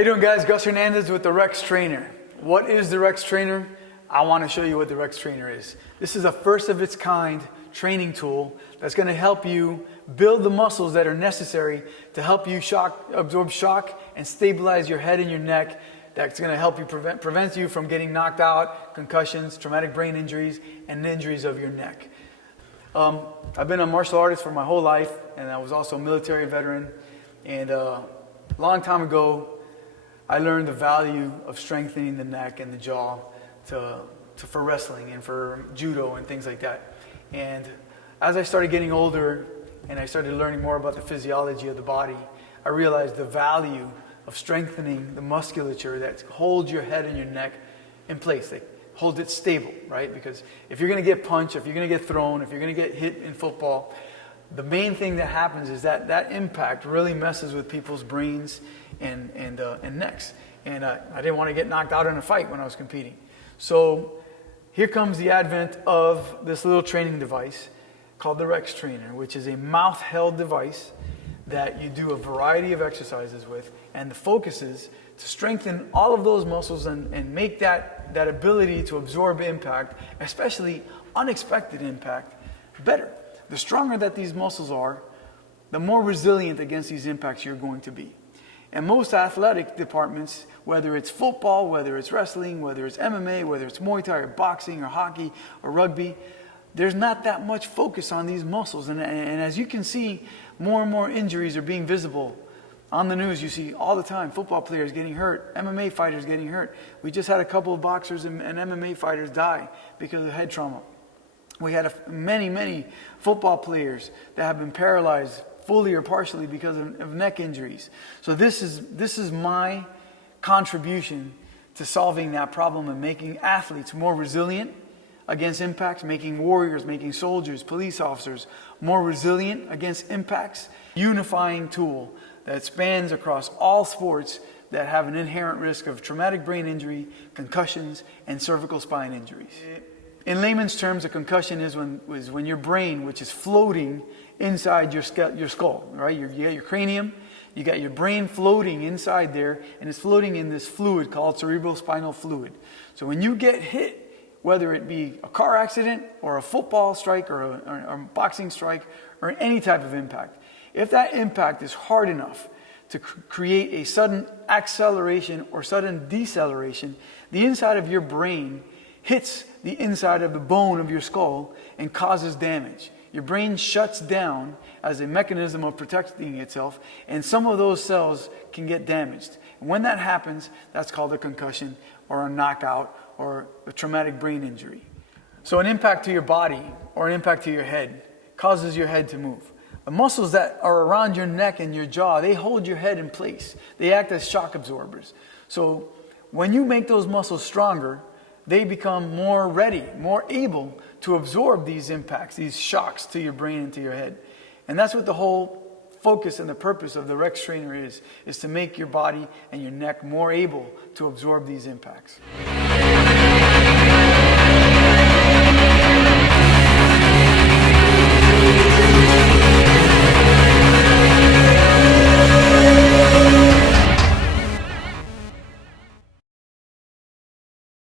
How you doing, guys? Gus Hernandez with the Rex Trainer. What is the Rex Trainer? I want to show you what the Rex Trainer is. This is a first of its kind training tool that's going to help you build the muscles that are necessary to help you absorb shock and stabilize your head and your neck. That's going to help you prevent you from getting knocked out, concussions, traumatic brain injuries, and injuries of your neck. I've been a martial artist for my whole life, and I was also a military veteran. And a long time ago, I learned the value of strengthening the neck and the jaw for wrestling and for judo and things like that. And as I started getting older and I started learning more about the physiology of the body, I realized the value of strengthening the musculature that holds your head and your neck in place, that holds it stable, right? Because if you're going to get punched, if you're going to get thrown, if you're going to get hit in football, the main thing that happens is that impact really messes with people's brains and necks. And I didn't want to get knocked out in a fight when I was competing. So here comes the advent of this little training device called the Rex Trainer, which is a mouth-held device that you do a variety of exercises with, and the focus is to strengthen all of those muscles and make that ability to absorb impact, especially unexpected impact, better. The stronger that these muscles are, the more resilient against these impacts you're going to be. And most athletic departments, whether it's football, whether it's wrestling, whether it's MMA, whether it's Muay Thai or boxing or hockey or rugby, there's not that much focus on these muscles. And as you can see, more and more injuries are being visible. On the news, you see all the time football players getting hurt, MMA fighters getting hurt. We just had a couple of boxers and MMA fighters die because of head trauma. We had many football players that have been paralyzed fully or partially because of neck injuries. So this is my contribution to solving that problem and making athletes more resilient against impacts, making warriors, making soldiers, police officers more resilient against impacts. Unifying tool that spans across all sports that have an inherent risk of traumatic brain injury, concussions, and cervical spine injuries. In layman's terms, a concussion is when your brain, which is floating inside your skull, right? You got your cranium, you got your brain floating inside there, and it's floating in this fluid called cerebrospinal fluid. So when you get hit, whether it be a car accident or a football strike or a boxing strike or any type of impact, if that impact is hard enough to create a sudden acceleration or sudden deceleration, the inside of your brain hits the inside of the bone of your skull and causes damage. Your brain shuts down as a mechanism of protecting itself, and some of those cells can get damaged. And when that happens, that's called a concussion or a knockout or a traumatic brain injury. So an impact to your body or an impact to your head causes your head to move. The muscles that are around your neck and your jaw, they hold your head in place. They act as shock absorbers. So when you make those muscles stronger, they become more ready, more able to absorb these impacts, these shocks to your brain and to your head. And that's what the whole focus and the purpose of the Rex Trainer is to make your body and your neck more able to absorb these impacts.